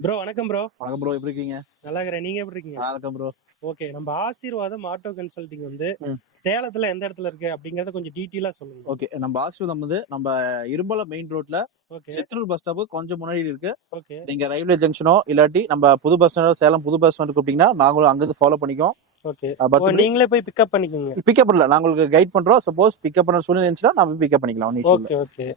Bro வணக்கம் bro வணக்கம் bro எப்படி இருக்கீங்க? நல்லா இருக்கிறேன். நீங்க எப்படி இருக்கீங்க? நல்லா இருக்கேன் ப்ரோ ஓகே நம்ம ஆசீர்வாதம் ஆட்டோ கன்சல்டிங் வந்து. சேலத்துல எந்த இடத்துல இருக்கு அப்படிங்கறத கொஞ்சம் டீட்டெயிலா சொல்லுங்க. ஓகே நம்ம ஆசீர்வாதம் வந்து நம்ம இரும்பலம் மெயின் ரோட்ல ஓகே சித்தூர் பஸ் ஸ்டாப் கொஞ்சம் முன்னாடி இருக்கு. ஓகே நீங்க ரயில்வே ஜங்ஷனோ இல்லாட்டி நம்ம புது பஸ் ஸ்டாண்டோ சேலம் புது பஸ் ஸ்டாண்ட் கூப்பிட்டீங்கன்னா நாங்களும் அங்கிருந்து ஃபாலோ பண்ணிக்கோம் ஓகே நீங்களே போய் பிக்கப் பண்ணிக்கோங்க. பிக்கப் பண்ணல நாங்க உங்களுக்கு கைட் பண்றோம். சப்போஸ் பிக்கப் பண்ண சூழ்நிலை இருந்துச்சுன்னா நம்ம பிக்கப் பண்ணிக்கலாம் ஓகே ஓகே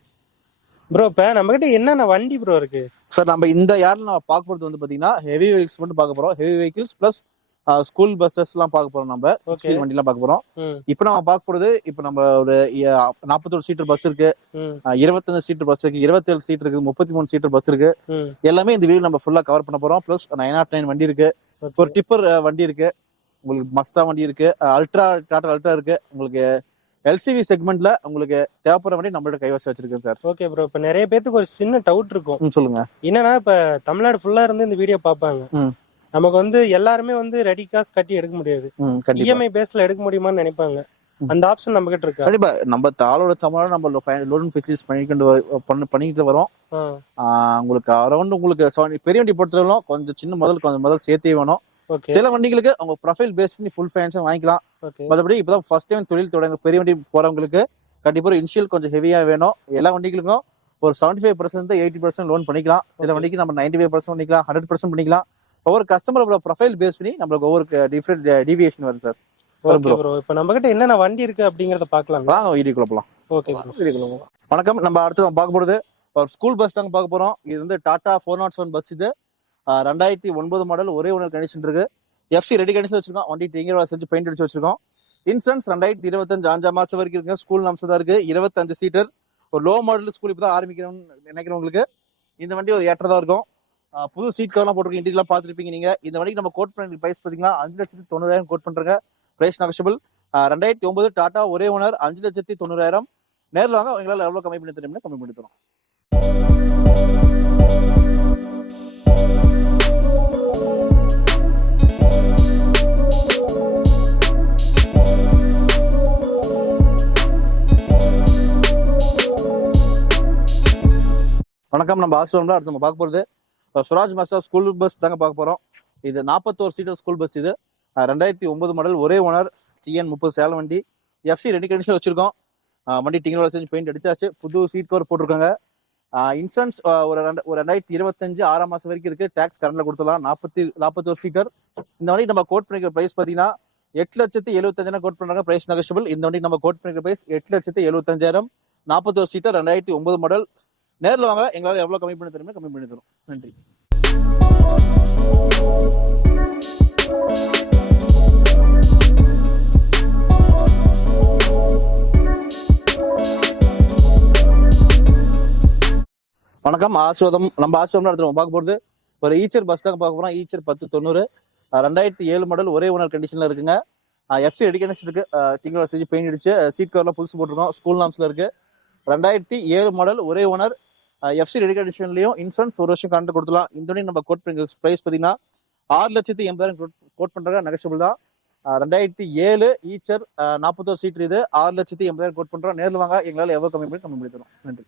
ப்ரோ இப்ப நம்ம கிட்ட என்னென்ன வண்டி ப்ரோ இருக்கு? சார் நம்ம இந்த யார்ல நம்ம பார்க்க போறது வந்து பாத்தீங்கன்னா ஹெவி வெஹிக்கிள்ஸ் மட்டும் பார்க்க போறோம். Heavy vehicles plus school buses எல்லாம் பார்க்க போறோம் நம்ம. Six Okay. வீல் வண்டி எல்லாம் பார்க்க போறோம். இப்போ நம்ம பார்க்க போறது இப்போ நம்ம ஒரு நாற்பத்தொரு சீட்டர் பஸ் இருக்கு. இருபத்தஞ்சு சீட்டர் பஸ் இருக்கு இருபத்தேழு சீட் இருக்கு முப்பத்தி மூணு சீட்டர் பஸ் இருக்கு எல்லாமே இந்த வீடியோ நம்ம ஃபுல்லா கவர் பண்ண போறோம். ப்ளஸ் நைன் நாட் நைன் வண்டி இருக்கு. ஒரு டிப்பர் வண்டி இருக்கு. உங்களுக்கு மஸ்தா வண்டி இருக்கு. அல்ட்ரா டாடா அல்ட்ரா இருக்கு. உங்களுக்கு எல்சிவி செக்மெண்ட்ல உங்களுக்கு தேவைப்படுற வண்டி நம்மளோட கைவசம் வச்சிருக்கேன் சார். ஓகே ப்ரோ இப்ப நிறைய பேத்துக்கு ஒரு சின்ன டவுட் இருக்கும். சொல்லுங்க. என்னன்னா இப்ப தமிழ்நாடு ஃபுல்லா இருந்து இந்த வீடியோ பார்ப்பாங்க. ம். நமக்கு வந்து எல்லாருமே வந்து ரெடி காசு கட்டி எடுக்க முடியாது. இஎம்ஐ பேஸ்ல எடுக்க முடியுமான்னு நினைப்பாங்க. அந்த ஆப்ஷன் நம்ம கிட்ட இருக்கா? கண்டிப்பா. நம்ம தாளோட தமிழோட நம்ம லோன் ஃபெசிலிட்டிஸ் பண்ணிட்டு வ- பண்ணி பண்ணிட்டு வரோம். உங்களுக்கு அரௌண்ட் உங்களுக்கு பெரிய வண்டி பொறுத்தவரைக்கும் கொஞ்சம் சின்ன முதல் கொஞ்சம் முதல் சேர்த்தே வேணும். சில வண்டிகளுக்கு அவங்க ப்ரொஃபைல் பேஸ் பண்ணி ஃபுல் ஃபைனான்ஸும் வாங்கிக்கலாம். மற்றபடி இப்பதான் ஃபர்ஸ்ட் டைம் தொழில் தொடங்க பெரிய வண்டி போறவங்களுக்கு கண்டிப்பா இனிஷியல் கொஞ்சம் ஹெவியா வேணும். எல்லா வண்டிகளுக்கும் ஒரு seventy five percent eighty percent loan பண்ணிக்கலாம். சில. வண்டிக்கு நம்ம நைன்டி ஃபைவ் பர்சன்ட் பண்ணிக்கலாம் ஹண்ட்ரட் பர்சன்ட் பண்ணிக்கலாம். ஒவ்வொரு கஸ்டமரோட ப்ரொஃபைல் பேஸ் பண்ணி நம்மளுக்கு ஒவ்வொரு டிஃப்ரெண்ட் டிவியேஷன் வரும் சார் இப்ப நம்ம கிட்ட என்னென்ன வண்டி இருக்கு அப்படிங்கறத பாக்கலாம் வாங்க வீடியோக்குள்ள போலாம். ஓகே வணக்கம். நம்ம அடுத்து பார்க்க போறது ஒரு ஸ்கூல் பஸ் தாங்க பார்க்க போறோம். இது வந்து Tata four nought seven bus இது. ரெண்டாயிரத்தி ஒன்பது மாடல் ஒரே ஒன்று கண்டிஷன் இருக்கு. எஃப்சி ரெடி கண்டிஷன் வச்சிருக்கோம். வண்டி டிங்கர் செஞ்சு பெயிண்ட் அடிச்சு வச்சிருக்கோம். இன்சூரன்ஸ் ரெண்டாயிரத்தி இருபத்தஞ்சு அஞ்சாம் மாசம் வரைக்கும் இருக்கு ஸ்கூல் அம்சம் தான் இருக்கு. இருபத்தஞ்சு சீட்டர் ஒரு லோ மாடல் ஸ்கூல் இப்போ தான் ஆரம்பிக்கணும்னு நினைக்கிறவங்களுக்கு இந்த வண்டி ஒரு ஏற்றதா இருக்கும். புது சீட் கவர்லாம் போட்டிருக்கோம் இன்டீரியலாம் பார்த்துருப்பீங்க நீங்க. இந்த வண்டிக்கு நம்ம கோட் பண்ணி பிரைஸ் பார்த்தீங்கன்னா அஞ்சு லட்சத்தி தொண்ணூறாயிரம் கோட் பண்றாங்க. பிரைஸ் நகஷபிள் ரெண்டாயிரத்தி ஒன்பது டாடா ஒரே ஓனர் அஞ்சு லட்சத்தி தொண்ணூறாயிரம். நேரில் வாங்க. உங்களால் எவ்வளோ கம்மி பண்ணி தரீங்களோ கம்மி பண்ணி தரோம் வணக்கம் நம்ம ஆசிரமம்ல அடுத்து நம்ம பார்க்க போகிறது சுராஜ் மாஸ்டர் ஸ்கூல் பஸ் தாங்க பார்க்க போகிறோம் இது நாற்பத்தோரு சீட்டர் ஸ்கூல் பஸ் இது. ரெண்டாயிரத்தி ஒன்பது மாடல் ஒரே ஓனர் டிஎன் முப்பது சேலம் வண்டி. எஃப்சி ரெடி கண்டிஷன் வச்சிருக்கோம். வண்டி டிங்கரோட செஞ்சு பெயிண்ட் அடிச்சாச்சு. புது சீட் கவர் போட்டிருக்காங்க. இன்சூரன்ஸ் ஒரு ரெண்டு ஒரு ரெண்டாயிரத்தி இருபத்தஞ்சு ஆறாம் மாசம் வரைக்கும் இருக்கு. டேக்ஸ் கரண்ட்ல கொடுத்துடலாம். நாற்பத்தி நாற்பத்தோரு சீட்டர் இந்த வண்டி நம்ம கோட் பண்ணிக்கிற பிரைஸ் பார்த்தீங்கன்னா எட்டு லட்சத்தி எழுபத்தஞ்சாயிரம் கோட் பண்றாங்க. பிரைஸ் நெகஷபிள் இந்த வண்டி நம்ம கோட் பண்ணிக்கிற பிரைஸ் எட்டு லட்சத்தி எழுபத்தஞ்சாயிரம் நாற்பத்தோரு சீட்டர் ரெண்டாயிரத்தி ஒன்பது மாடல் நேரில் வாங்க. எங்களால் எவ்வளோ கம்மி பண்ணி தருமே கம்மி பண்ணி தரும் நன்றி. வணக்கம். ஆசிர்வாதம். நம்ம ஆசிர்வாதம் நடத்துறோம் நம்ம பார்க்க போகிறது ஒரு ஈச்சர் பஸ் தான் பார்க்க போகிறோம் ஈச்சர் பத்து தொண்ணூறு. ரெண்டாயிரத்தி ஏழு மாடல் ஒரே ஓனர் கண்டிஷனில் இருக்குங்க. எஃப்சி ரெடி கண்டிஷன் இருக்கு. டிங்கர் செஞ்சு பெயிண்ட் அடிச்சு சீட் கவர்லாம் புதுசு போட்டிருக்கோம். ஸ்கூல் நாம்ஸில் இருக்கு. ரெண்டாயிரத்தி ஏழு மாடல் ஒரே ஓனர் எஃப்சி ரெடி கண்டிஷன்லையும் இன்சூரன்ஸ் ஒரு வருஷம் கரண்ட் கொடுத்துலாம் இந்த நம்ம கோட் பண்ணி ப்ரைஸ் பார்த்தீங்கன்னா ஆறு லட்சத்தி எண்பதாயிரம் கோட் பண்ணுறாங்க நெகஷபிள் தான். ரெண்டாயிரத்தி ஏழு ஈச்சர் நாற்பத்தோரு சீட் இது. ஆறு லட்சத்தி எண்பதாயிரம் கோட் பண்ணுறோம் நேரில் வாங்க எங்களால் எவ்வளோ கம்மி பண்ணி கம்மி பண்ணி தரும் நன்றி.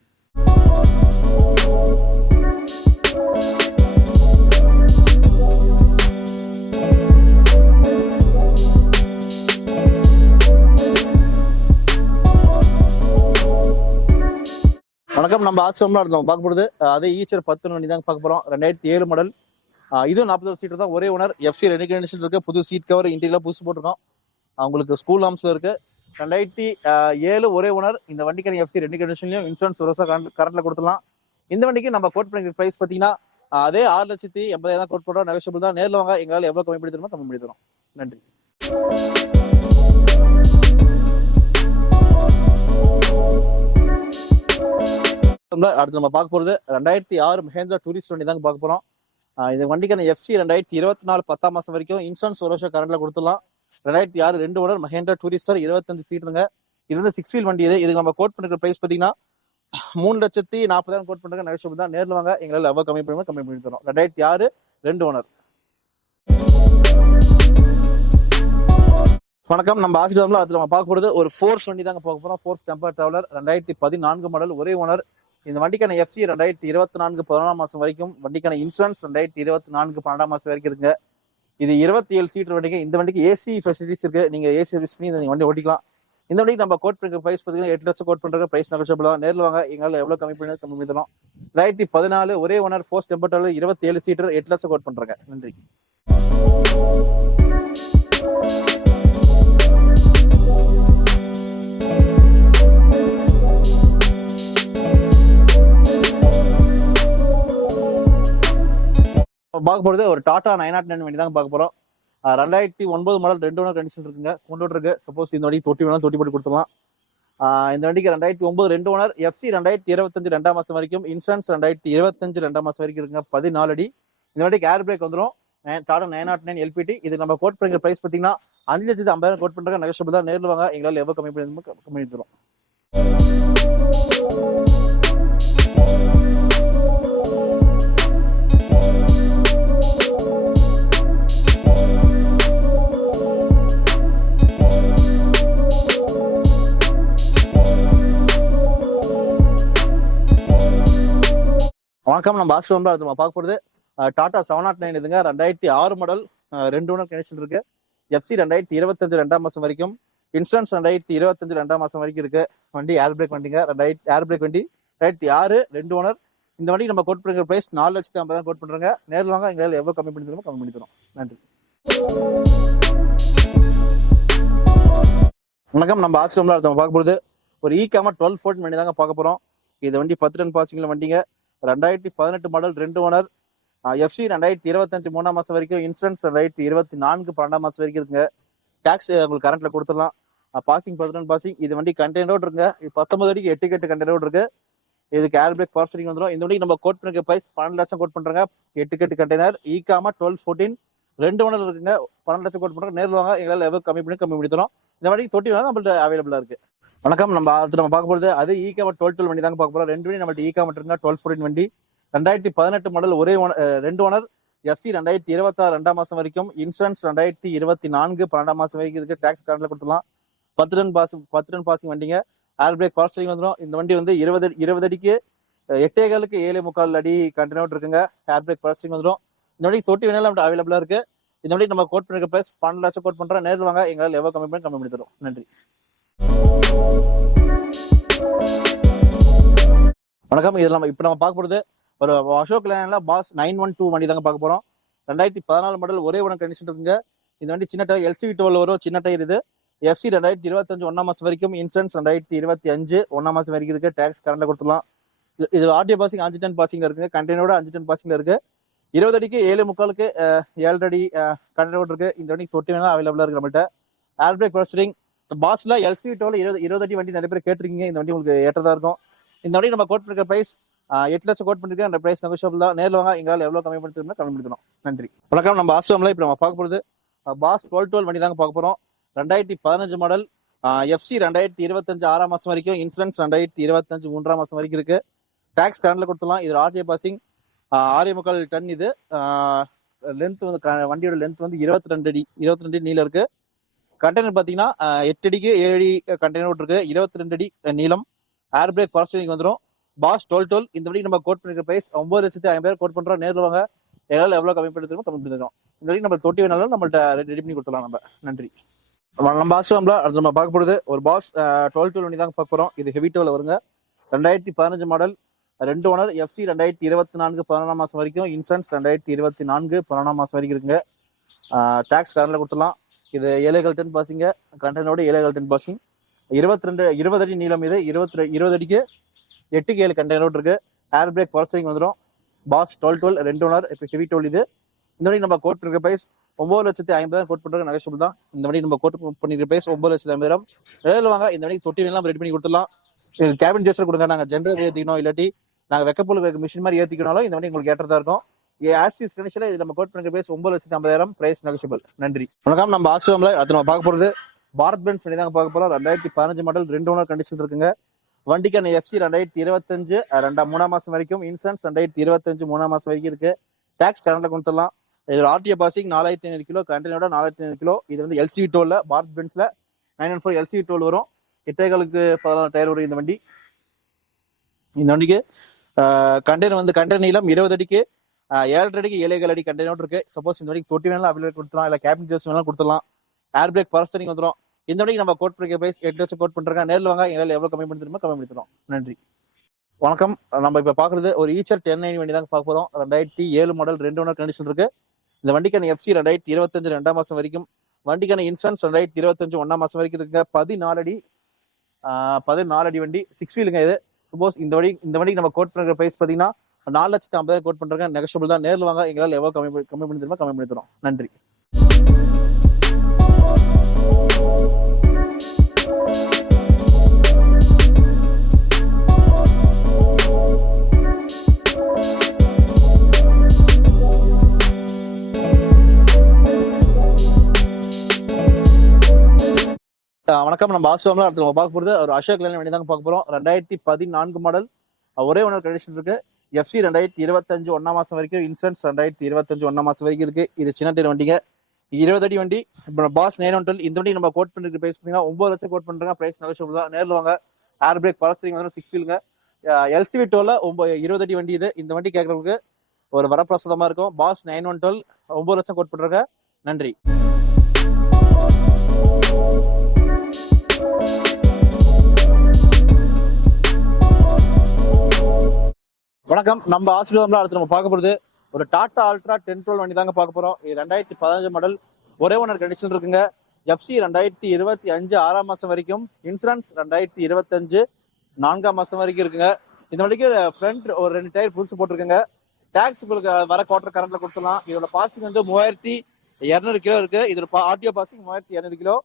வணக்கம். நம்ம ஆசிரமம்ல இருந்தோம் பார்க்க அதே ஈச்சர் பத்து வண்டி தான் பார்க்க போகிறோம் ரெண்டாயிரத்தி ஏழு மாடல் இதுவும் நாற்பது சீட்டு தான். ஒரே ஓனர் எஃப்சி ரெண்டு கண்டிஷன் இருக்கு. புது சீட் கவர் இன்டீரியலாக புதுசு போட்டிருக்கோம். அவங்களுக்கு ஸ்கூல் ஆம்ஸில் இருக்கு. ரெண்டாயிரத்தி ஏழு ஒரே ஓனர் இந்த வண்டிக்கான எஃப்சி ரெண்டு கண்டிஷன்லையும் இன்சூரன்ஸ் ஒரு வருஷம் கரண்ட் கரண்ட்ல கொடுத்துலாம் இந்த வண்டிக்கு நம்ம கோட் பண்ணிக்கிற ப்ரைஸ் பார்த்தீங்கன்னா அதே ஆறு லட்சத்தி எண்பதாயிரம் தான் கோட் பண்ணுறோம் நெகஷபிள் தான். நேரில் வாங்க. எங்களால் எவ்வளோ கம்மி பண்ணி தருமோ கம்மி பண்ணி தரோம் நன்றி. அடுத்து நம்ம பார்க்க போகிறது ரெண்டாயிரத்தி ஆறு மஹேந்திரா டூரிஸ்ட் வண்டி தாங்க பார்க்க போகிறோம் இந்த வண்டிக்கான எஃப்சி ரெண்டாயிரத்தி இருபத்தி நாலு பத்தாம் மாதம் வரைக்கும் இன்சூரன்ஸ் ஒரு வருஷம் கரண்ட்ல கொடுத்துடலாம். ரெண்டாயிரத்தி ஆறு ரெண்டு ஓனர் மஹேந்திரா டூரிஸ்டர் இருபத்தஞ்சு சீட்டுங்க இது வந்து சிக்ஸ் வீல் வண்டி இது. இதுக்கு நம்ம கோட் பண்ணிக்கிற ப்ரைஸ் பார்த்தீங்கன்னா மூணு லட்சத்தி நாற்பதாயிரம் கோட் பண்ணுற நெகஷபிள் தான். நேரில் வாங்க. எங்களால் எவ்வளோ கம்மி பண்ணுமோ கம்மி பண்ணி தரோம். ரெண்டாயிரத்தி ஆறு ரெண்டு ஓனர். வணக்கம். நம்ம ஆசிரியர்ல அதில் நம்ம பார்க்க போகிறது ஒரு ஃபோர்ஸ் வண்டி தாங்க பார்க்க போகிறோம் ஃபோர்ஸ் டெம்பர் டிராவலர் ரெண்டாயிரத்தி பதினான்கு மாடல் ஒரே ஓனர் இந்த வண்டிக்கான எஃப்சி ரெண்டாயிரத்தி இருபத்தி நான்கு பதினொன்றாம் மாசம் வரைக்கும் வண்டிக்கான இன்சூரன்ஸ் ரெண்டாயிரத்தி இருபத்தி நான்கு பன்னெண்டாம் மாதம் வரைக்கும் இருக்குங்க. இது இருபத்தி ஏழு சீட்டர் வண்டிக்கு இந்த வண்டிக்கு ஏசி ஃபெசிலிட்டிஸ் இருக்கு. நீங்க ஏசி சர்வீஸ் பண்ணி இந்த வண்டி ஓட்டிக்கலாம். இந்த வண்டிக்கு நம்ம கோட் பண்ணுற ப்ரைஸ் பார்த்தீங்கன்னா எட்டு லட்சம் கோட் பண்ற ப்ரைஸ் நெகோஷியபிளா நேரில் வாங்க. எங்களால் எவ்வளவு கம்மி பண்ணி கம்மி பண்ணி தரோம் ரெண்டாயிரத்தி பதினாலு ஒரே ஓனர் ஃபோர்ஸ் டெம்பர்டால இருபத்தி ஏழு சீட்டர் எட்டு லட்சம் கோட் பண்றாங்க. நன்றி. பார்க்க போறது ஒரு டாடா நைன் நாட் நைன் வண்டி தான் பார்க்க போறோம். ரெண்டாயிரத்தி ஒன்பது மாடல் ரெண்டு ஓனர் கண்டிஷன் இருக்குங்க. கொண்டு இருக்கு சப்போஸ் இந்த வண்டி தொட்டி வேணாலும் தொட்டி போட்டு கொடுத்துலாம் இந்த வண்டிக்கு ரெண்டாயிரத்தி ஒன்பது ரெண்டு ஓனர் எஃப்சி ரெண்டாயிரத்தி இருபத்தஞ்சு ரெண்டாம் மாசம் வரைக்கும் இன்சூரன்ஸ் ரெண்டாயிரத்தி இருபத்தஞ்சு ரெண்டாம் மாசம் வரைக்கும் இருக்குங்க. பதினாலு அடி. இந்த வண்டிக்கு ஏர் பிரேக் வந்துடும் Tata nine nought nine LPT இது நம்ம கோட் பண்ணுற பிரைஸ் பார்த்தீங்கன்னா அஞ்சு லட்சத்து ஐம்பதாயிரம் கோட் பண்ணுறாங்க நெகஷபிள் தான். நேரில் வாங்க. எங்களால் எவ்வளோ கம்மி பண்ணி கம்மி பண்ணி வணக்கம் நம்ம ஆஸ்ட்ரோம் அடுத்து நம்ம பார்க்க போகிறது டாடா செவன் நாட் நைன் இதுங்க ரெண்டாயிரத்தி ஆறு மாடல் ரெண்டு ஓனர் கனெக்ஷன் இருக்கு. எஃப்சி ரெண்டாயிரத்தி இருபத்தஞ்சு ரெண்டாம் மாதம் வரைக்கும். இன்சூரன்ஸ் ரெண்டாயிரத்தி இருபத்தஞ்சு ரெண்டாம் மாதம் வரைக்கும் இருக்கு. வண்டி ஏர் பிரேக் வண்டிங்க. ரெண்டாயிரத்தி ஏர் பிரேக் வண்டி. ரெண்டாயிரத்தி ஆறு ரெண்டு ஓனர் இந்த வண்டி நம்ம கோட் பண்ணுற ப்ரைஸ் நாலு லட்சத்தி ஐம்பதாயிரம் கோட் பண்ணுறாங்க நேரில் வாங்க எங்களால் எவ்வளோ கம்மி பண்ணி தருமோ கம்மி பண்ணி தரோம். நன்றி. வணக்கம் நம்ம ஆசிரமில் அடுத்து நம்ம பார்க்க போகிறது ஒரு இ காமர் டுவெல் ஃபோர்டின் வண்டி தாங்க பார்க்க போகிறோம் இது வண்டி பத்து டன் பாசிங்கில் வண்டிங்க. ரெண்டாயிரத்தி பதினெட்டு மாடல் ரெண்டு ஓனர் எஃப்சி ரெண்டாயிரத்தி இருபத்தஞ்சு மூணாம் மாசம் வரைக்கும் இன்சூரன்ஸ் ரெண்டாயிரத்தி இருபத்தி நான்கு பன்னெண்டாம் மாசம் வரைக்கும் இருக்குங்க. டேக்ஸ் உங்களுக்கு கரண்ட்ல கொடுத்துடலாம். பாசிங் பதினொன்று பாசிங் இது வண்டி கண்டெய்னர் இருக்குங்க. இது பத்தொன்பது அடிக்கு எட்டு கட்டு கண்டெய்னர் இருக்கு. இதுக்கு ஏர் பிரேக் பவர் ஸ்டீரிங் வந்துடும் இந்த வண்டிக்கு நம்ம கோட் பண்ணுற பிரைஸ் பன்னெண்டு லட்சம் கோட் பண்றாங்க. எட்டு கட்டு கண்டெய்னர் ஈகாமா டுவெல் ஃபோர்டீன் ரெண்டு ஓனர் இருக்குங்க. பன்னெண்டு லட்சம் கோட் பண்ணுறாங்க நேரில் வாங்க. எங்களால் எவ்வளோ கம்மி பண்ணி கம்மி பண்ணி தரோம். இந்த வண்டிக்கு தொட்டி வேணா நம்மள்ட்ட அவைலபிளாக இருக்குது வணக்கம். நம்ம அடுத்து நம்ம பார்க்க போகிறது அது ஈகாமா டுவெல் டுவெல் வண்டி தாங்க பார்க்க போறோம். ரெண்டு வண்டி நம்மள்ட்ட ஈகாமா இருக்குங்க டுவெல் ஃபோர்டின் வண்டி. ரெண்டாயிரத்தி பதினெட்டு மாடல் ஒரே ரெண்டு ஓனர் எஃப்சி ரெண்டாயிரத்தி இருபத்தாறு ரெண்டாம் மாசம் வரைக்கும். இன்சூரன்ஸ் ரெண்டாயிரத்தி இருபத்தி நான்கு பன்னெண்டாம் மாசம் வரைக்கும் இருக்கு. டேக்ஸ் கரண்ட்ல கொடுத்துலாம் பத்து டன் பாஸ் பத்து டன் பாசிங் வண்டிங்க. ஏர் பிரேக் பவர் ஸ்டரிங் வந்துடும் இந்த வண்டி வந்து இருபது இருபது அடிக்கு எட்டே காலுக்கு ஏழு முக்கால் அடி கண்டினியூட் இருக்குங்க. ஏர் பிரேக் பவர் ஸ்டரிங் வந்துடும் இந்த வண்டி தொட்டி வேணாலும் நம்மகிட்ட அவைலபிளா இருக்கு. இந்த வண்டி நம்ம கோட் பண்ணிருக்க பிரைஸ் பன்னெண்டு லட்சம் கோட் பண்ணுறோம் நேரில் வாங்க. எங்களால் எவ்வளோ கம்மி பண்ணி கம்மி பண்ணி தரும் நன்றி. வணக்கம். இதில் இப்போ நம்ம பார்க்க போகிறது ஒரு அசோக் லேனில் பாஸ் நைன் ஒன் டூ வண்டி தாங்க பார்க்க போகிறோம் ரெண்டாயிரத்தி பதினாலு மாடல் ஒரே ஒன்று கண்டிஷன் இருக்குங்க. இந்த வண்டி சின்ன டயர் எல்சிவி டுவெல் வரும். சின்ன டயர் இது. எஃப்சி ரெண்டாயிரத்தி இருபத்தஞ்சு ஒன்றாம் மாதம் வரைக்கும். இன்சூரன்ஸ் ரெண்டாயிரத்தி இருபத்தி அஞ்சு ஒன்றாம் மாதம் வரைக்கும் இருக்குது டேக்ஸ் கரண்டை கொடுத்துலாம் இது- இது ஆர்டிஓ பாசிங் அஞ்சு டன் பாசிங்கில் இருக்குங்க. கண்டெய்னரோட அஞ்சு டன் பாசிங்கில் இருக்குது இருபது அடிக்கு ஏழு முக்காலுக்கு அஹ், ஏழரை அடி கண்டெய்னர் இருக்குது இந்த வண்டி தொட்டி வேணா அவைலபிளாக இருக்கு நம்மள்கிட்ட ஏர் பிரேக் ப்ரொசரிங் பாஸ்ல எல்சி டோல இருபது இருபது அடி வண்டி நிறைய பேர் கேட்டிருக்கீங்க. இந்த வண்டி உங்களுக்கு ஏற்றதா இருக்கும்? இந்த வண்டி நம்ம கோட் பண்ணிருக்க பிரைஸ் எட்டு லட்சம் கோட் பண்ணிருக்கேன். அந்த பிரைஸ் நெகோஷியபிள் தான். நேரில் வாங்க. எங்களால் எவ்வளோ கம்மி பண்ணி கம்மி பண்ணிக்கணும் நன்றி. வணக்கம். நம்ம ஆசிரமில் இப்போ நம்ம பார்க்க போகிறது பாஸ் டுவெல் டுவெல் வண்டி தாங்க பார்க்க போகிறோம் ரெண்டாயிரத்தி பதினஞ்சு மாடல் எஃப்சி ரெண்டாயிரத்தி இருபத்தஞ்சு ஆறாம் மாதம் வரைக்கும் இன்சூரன்ஸ் ரெண்டாயிரத்தி இருபத்தஞ்சு மூன்றாம் மாதம் வரைக்கும் இருக்கு. டேக்ஸ் கரண்டில் கொடுத்துலாம் இது ஆர்டிஏ பாசிங் ஆறே முக்கால் டன் இது. லென்த் வந்து க- வண்டியோட லென்த் வந்து இருபத்தி ரெண்டு அடி இருபத்தி ரெண்டு நீளம் இருக்குது கண்டெய்னர் பார்த்தீங்கன்னா எட்டு அடிக்கு ஏழு அடி கண்டெய்னர் இருக்கு. இருபத்தி ரெண்டு அடி நீளம். ஏர் பிரேக் பவர் ஸ்டீரிங் வந்துடும் பாஸ் டோல் டோல் இந்த வழி நம்ம கோட் பண்ணிருக்க பிரைஸ் ஒன்பது லட்சத்தி ஐம்பதாயிரம் கோட் பண்றோம். நேரில் வாங்க. எங்களால் எவ்வளோ கம்மி பண்ணி தருமோ கம்மி பண்ணி இந்த வரைக்கும் நம்ம தொட்டி வேணாலும் நம்மள்ட்ட ரெடி பண்ணி கொடுத்துலாம் நம்ம. நன்றி. நம்ம- பாஸ் நம்மள அது நம்ம பார்க்க போகிறது ஒரு பாஸ் டுவெல் டுவெல் வண்டி தான் பார்க்க போகிறோம் இது ஹெவி டோவில் வருங்க. ரெண்டாயிரத்தி பதினஞ்சு மாடல் ரெண்டு ஓனர் எஃப்சி ரெண்டாயிரத்தி இருபத்தி நான்கு பதினொன்றாம் மாதம் வரைக்கும். இன்சூரன்ஸ் ரெண்டாயிரத்தி இருபத்தி நான்கு பதினொன்றாம் மாதம் வரைக்கும் இருக்குங்க. டேக்ஸ் கரண்டில் கொடுத்துலாம் இது ஏழைகள் டன் பாசிங்க கண்டனோட ஏழைகள் டன் பாசிங் இருபத்தி ரெண்டு இருபது அடி நீளம் இது. இருபத்தி இருபது அடிக்கு எட்டுக்கு ஏழு கண்டெய்னர் இருக்கு. ஏர் பிரேக் பவர் வந்துடும் பாஸ் டுவெல் டுவெல் ரெண்டு ஓனர் இப்போ ஹெவி டோல் இது. இந்த மாதிரி நம்ம கோட் இருக்க பிரைஸ் ஒன்பது லட்சத்தி ஐம்பதாயிரம் கோட் பண்ணுறது நகைச்சபிள் தான் இந்த மாதிரி நம்ம கோட் பண்ணிருக்க பிரைஸ் ஒன்பது லட்சத்தி ஐம்பதாயிரம். நேரில் வாங்க இந்த மாதிரி தொட்டி எல்லாம் ரெடி பண்ணி கொடுத்துடலாம். கேபின் ஜெஸ்டர் கொடுங்க. நாங்கள் ஜென்ரல் ஏற்றிக்கணும் இல்லாட்டி நாங்கள் வெக்கப்பூல் மிஷின் மாதிரி ஏற்றிக்கணாலும் இந்த மாதிரி உங்களுக்கு ஏற்றதா இருக்கும். ஆசிஸ் கணிஷில் இது நம்ம கோட் பண்ணுற பிரைஸ் ஒன்பது லட்சத்தி ஐம்பதாயிரம் பிரைஸ் நெகோஷியபிள் நன்றி. வணக்கம் நம்ம ஆசிரமில் அது நம்ம பார்க்க போகிறது பாரத் பென்ஸ் வண்டி தாங்க பார்க்க போகிறோம் ரெண்டாயிரத்தி பதினஞ்சு மாடல் ரெண்டு ஓனர் கண்டிஷன் இருக்குங்க. வண்டிக்கான எஃப்சி ரெண்டாயிரத்தி இருபத்தஞ்சு அஹ், ரெண்டாம் மூணாம் மாசம் வரைக்கும். இன்சூரன்ஸ் ரெண்டாயிரத்தி இருபத்தஞ்சு மூணாம் மாசம் வரைக்கும் இருக்கு. டேக்ஸ் கரண்ட்ல கொடுத்துடலாம். இது ஆர்டிஏ பாசிங் நாலாயிரத்தி ஐநூறு கிலோ கண்டெய்னரோட நாலாயிரத்தி ஐநூறு கிலோ. இது வந்து எல்சிவி டோல்ல Bharat பென்ஸ்ல nine one four LCV toll வரும். எட்டேகாலுக்கு பதினாலு டயர் வரும் இந்த வண்டி. இந்த வண்டிக்கு கண்டெய்னர் வந்து கண்டெய்னர் நீளம் இருபது அடிக்கு. ஏழரை அடிக்கு ஏழு அடி கண்டெய்னர் இருக்கு. சப்போஸ் இந்த வரைக்கும் தொட்டி வேணாலும் அவைலபிள் கொடுத்துலாம் இல்லை கேபின் ஜோஸ் வேணாலும் கொடுத்துலாம் ஏர் பிரேக் பவர் ஸ்டரிங் வந்துடும் இந்த வரைக்கும் நம்ம கோட் பண்ணிக்க பிரைஸ் எட்டு லட்சம் கோட் பண்றாங்க நேரில் வாங்க. எங்களால் எவ்வளோ கம்மி பண்ணி தருமோ கம்மி பண்ணி நன்றி. வணக்கம். நம்ம இப்போ பார்க்குறது ஒரு ஈச்சர் டென் நைன் வண்டி தான் பார்க்க போகிறோம் ரெண்டாயிரத்தி ஏழு மாடல் ரெண்டு ஒன்று கண்டிஷன் இருக்கு. இந்த வண்டிக்கான எஃப்சி ரெண்டாயிரத்தி இருபத்தஞ்சு ரெண்டாம் மாதம் வரைக்கும். வண்டிக்கான இன்சூரன்ஸ் ரெண்டாயிரத்தி இருபத்தஞ்சு ஒன்றாம் மாதம் வரைக்கும் இருக்குங்க. பதினாலு அடி பதினாலு அடி வண்டி. சிக்ஸ் வீலுங்க இது. சப்போஸ் இந்த வண்டி இந்த வண்டிக்கு நம்ம கோட் பண்ணுற ப்ரைஸ் பார்த்தீங்கன்னா நாலு லட்சத்தி ஐம்பதாயிரம் கோட் பண்ணுறாங்க நெகஷபிள் தான். நேரில் வாங்க. எங்களால் எவ்வளோ கம்மி கம்மி பண்ணி தருமா கம்மி பண்ணி தரோம் நன்றி வணக்கம். நம்ம ஆசிரமில் அடுத்து நம்ம பார்க்க போகிறது ஒரு அசோக் லைன் வேண்டி தாங்க பார்க்க போகிறோம் ரெண்டாயிரத்தி பதினான்கு மாடல் ஒரே ஒன்று கண்டிஷன் இருக்கு. எஃப்சி ரெண்டாயிரத்தி இருபத்தஞ்சு ஒன்றாம் மாதம் வரைக்கும் இன்சூரன்ஸ் ரெண்டாயிரத்தி இருபத்தஞ்சு ஒன்றாம் மாதம் வரைக்கும் இருக்கு. இது சின்ன டீர் வண்டிங்க. இருபது அடி வண்டி. இப்போ பாஸ் நைன் ஒன் டுவெல் இந்த வண்டி நம்ம கோட் பண்ணிருக்க ப்ரைஸ் பார்த்தீங்கன்னா ஒம்பது லட்சம் கோட் பண்ணுறாங்க ப்ரைஸ் நல்ல தான். நேரில் வாங்க. ஏர் பிரேக் பவர் வந்து சிக்ஸ் வீலுங்க எல்சிவி டோல ஒம்பது இருபது அடி வண்டி இது. இந்த வண்டி கேட்குறவங்களுக்கு ஒரு வரப்பிரசாதமாக இருக்கும். பாஸ் நைன் ஒன் டுவெல் ஒம்பது லட்சம் கோட் பண்ணுறாங்க நன்றி. வணக்கம். நம்ம ஆசீர்வாதம்ல அடுத்து நம்ம பார்க்க போறது ஒரு டாடா அல்ட்ரா டென் டுவெல் வண்டி தாங்க பார்க்க போறோம். இது ரெண்டாயிரத்தி பதினஞ்சு மாடல் ஒரே ஒன்று கண்டிஷன் இருக்குங்க. எஃப்சி ரெண்டாயிரத்தி இருபத்தி அஞ்சு ஆறாம் மாசம் வரைக்கும். இன்சூரன்ஸ் ரெண்டாயிரத்தி இருபத்தஞ்சு நான்காம் மாசம் வரைக்கும் இருக்குங்க. இந்த வண்டிக்கு ஃப்ரண்ட் ஒரு ரெண்டு டயர் புதுசு போட்டிருக்குங்க. டேக்ஸ் உங்களுக்கு வர குவார்டர் கரண்ட்ல கொடுத்துலாம் இதோட பாசிங் வந்து மூவாயிரத்தி இரநூறு கிலோ இருக்கு. இதோட ஆர்டிஓ பாசிங் மூவாயிரத்தி இரநூறு கிலோ.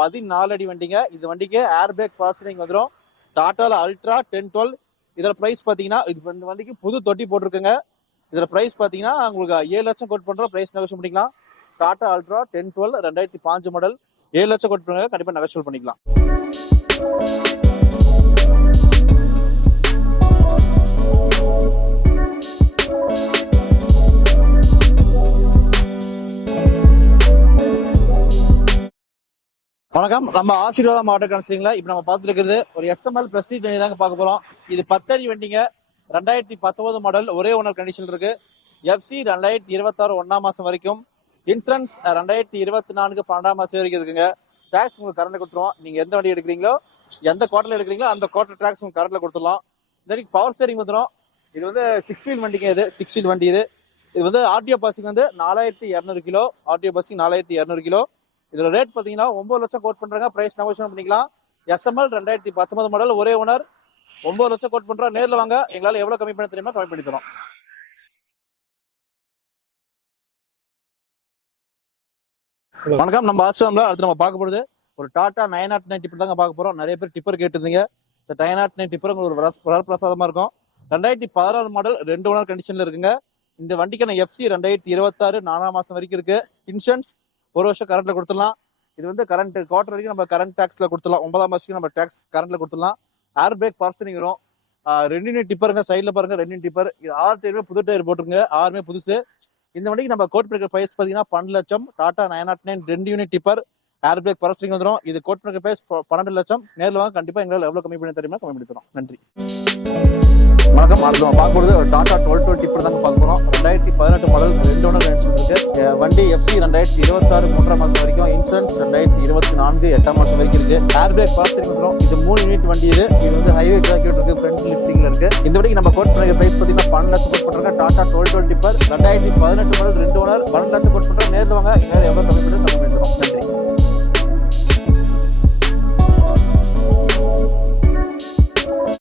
பதினாலு அடி வண்டிங்க. இந்த வண்டிக்கு ஏர் பேக் பாசிங் வந்துடும் டாட்டால அல்ட்ரா டென் டுவெல் இதோட ப்ரைஸ் பார்த்தீங்கன்னா இது இந்த வண்டிக்கு புது தொட்டி போட்டிருக்குங்க. இதோட ப்ரைஸ் பார்த்தீங்கன்னா உங்களுக்கு ஏழு லட்சம் கோட் பண்ணுறோம் ப்ரைஸ் நெகோஷியல் பண்ணிக்கலாம். டாடா அல்ட்ரா டென் டுவெல் ரெண்டாயிரத்தி பாஞ்சு மாடல் ஏழு லட்சம் கோட் பண்ணுங்க. கண்டிப்பாக நெகோஷியல் பண்ணிக்கலாம். வணக்கம். நம்ம ஆசீர்வாத மாவட்ட கவுன்சிலிங்ல இப்போ நம்ம பார்த்துருக்கிறது ஒரு எஸ்எம்எல் பிரஸ்டீஜ் வண்டி தாங்க பார்க்க போறோம். இது பத்தடி வண்டிங்க. ரெண்டாயிரத்தி பத்தொன்பது மாடல் ஒரே ஓனர் கண்டிஷன் இருக்கு. எஃப்சி ரெண்டாயிரத்தி இருபத்தாறு ஒன்னாம் மாசம் வரைக்கும். இன்சூரன்ஸ் ரெண்டாயிரத்தி இருபத்தி நான்கு பன்னெண்டாம் மாசம் வரைக்கும் இருக்குங்க. டேக்ஸ் உங்களுக்கு கரண்ட் கொடுத்துருவோம். நீங்க எந்த வண்டி எடுக்கிறீங்களோ எந்த குவார்டர்ல எடுக்கிறீங்களோ அந்த குவார்டர் டேக்ஸ் உங்களுக்கு கரண்ட்ல கொடுத்துடலாம். இந்த பவர் ஸ்டேரிங் வந்துடும் இது வந்து சிக்ஸ் வீல் வண்டிங்க இது. சிக்ஸ் வீல் வண்டி இது. இது வந்து ஆர்டிஓ பாசிங் வந்து நாலாயிரத்தி இரநூறு கிலோ. ஆர்டிஓ பாசிங் நாலாயிரத்தி இரநூறு கிலோ. இதோட ரேட் பார்த்தீங்கன்னா ஒன்பது லட்சம் கோட் பண்றாங்க. பிரைஸ் நெகோஷியேட் பண்ணிக்கலாம். எஸ்எம்எல் ரெண்டாயிரத்தி பத்தொன்பது மாடல் ஒரே ஓனர் ஒன்பது லட்சம் கோட் பண்றோம் நேர்ல வாங்க. எங்களால எவ்வளவு கம்மி பண்ண தெரியுமா? கம்மி பண்ணி தரோம். வணக்கம். நம்ம ஆசிரம்ல அடுத்து நம்ம பார்க்க போறது ஒரு Tata nine nought nine tipper தாங்க பார்க்க போறோம். நிறைய பேர் டிப்பர் கேட்டிருந்தீங்க. இந்த நைன் நாட் நைன் டிப்பர் உங்களுக்கு ஒரு வரஸ்- வரப்பிரசாதமா இருக்கும். ரெண்டாயிரத்தி பதினாறு மாடல் ரெண்டு ஓனர் கண்டிஷன்ல இருக்குங்க. இந்த வண்டிக்கான எஃப்சி ரெண்டாயிரத்தி இருபத்தாறு நாலாம் மாசம் வரைக்கும் இருக்கு. இன்சூரன்ஸ் ஒரு வருஷம் கரண்ட்ல கொடுத்துடலாம். இது வந்து கரண்ட் குவார்டர் வரைக்கும் நம்ம கரண்ட் டேக்ஸ்ல கொடுத்துடலாம். ஒன்பதாம் மாசத்துக்கு நம்ம டேக்ஸ் கரண்ட்ல கொடுத்துடலாம். ஏர் பிரேக் பர்சனிங் வரும் ரெண்டு டிப்பருங்க சைட்ல பாருங்க ரெண்டு டிப்பர் இது ஆறு டயருமே புது டயர் போட்டுருங்க ஆறுமே புதுசு. இந்த வண்டிக்கு நம்ம கோட் பிரேக்கர் பிரைஸ் பார்த்தீங்கன்னா பன்னெண்டு லட்சம் டாடா நைன் நாட் நைன் ரெண்டு யூனிட் டிப்பர் ஏர் பிரேக் பர்சனிங் வந்துடும் இது கோட் பண்ணுற பிரைஸ் பன்னெண்டு லட்சம். நேரில் வாங்க. கண்டிப்பாக எங்களால் எவ்வளவு கம்மி பண்ணி தெரியுமா? கம்மி பண்ணி தரோம் நன்றி. வணக்கம். அடுத்து பார்க்கும்போது ஒரு டாடா டுவெல் டுவெல் டிப்பர் தாங்க பார்க்க போகிறோம் ரெண்டாயிரத்தி பதினெட்டு மாடல் ரெண்டு ஒன்று இருக்கு. வண்டி எஃப்சி ரெண்டாயிரத்தி இருபத்தாறு மூன்றாம் மாதம் வரைக்கும். இன்சூரன்ஸ் ரெண்டாயிரத்தி இருபத்தி நான்கு எட்டாம் மாதம் வரைக்கும் இருக்கு. ஏர் பிரேக் பாஸ்டிங் வந்துடும் இது மூணு யூனிட் வண்டி இது. இது வந்து ஹைவே கிராக்கியூட் இருக்கு. ஃப்ரண்ட் லிஃப்டிங்ல இருக்கு. இந்த வரைக்கும் நம்ம கோட் பண்ணுற பிரைஸ் பார்த்தீங்கன்னா பன்னெண்டு லட்சம் கோட் பண்ணுறாங்க டாடா டுவெல் டுவெல் டிப்பர் ரெண்டாயிரத்தி பதினெட்டு மாடல் ரெண்டு ஓனர். பன்னெண்டு லட்சம் கோட் பண்ணுறாங்க நேரில் வாங்க. எங்களால் எவ்வளோ கம்மி பண்ணி கம்மி பண்ணி தரோம் நன்றி.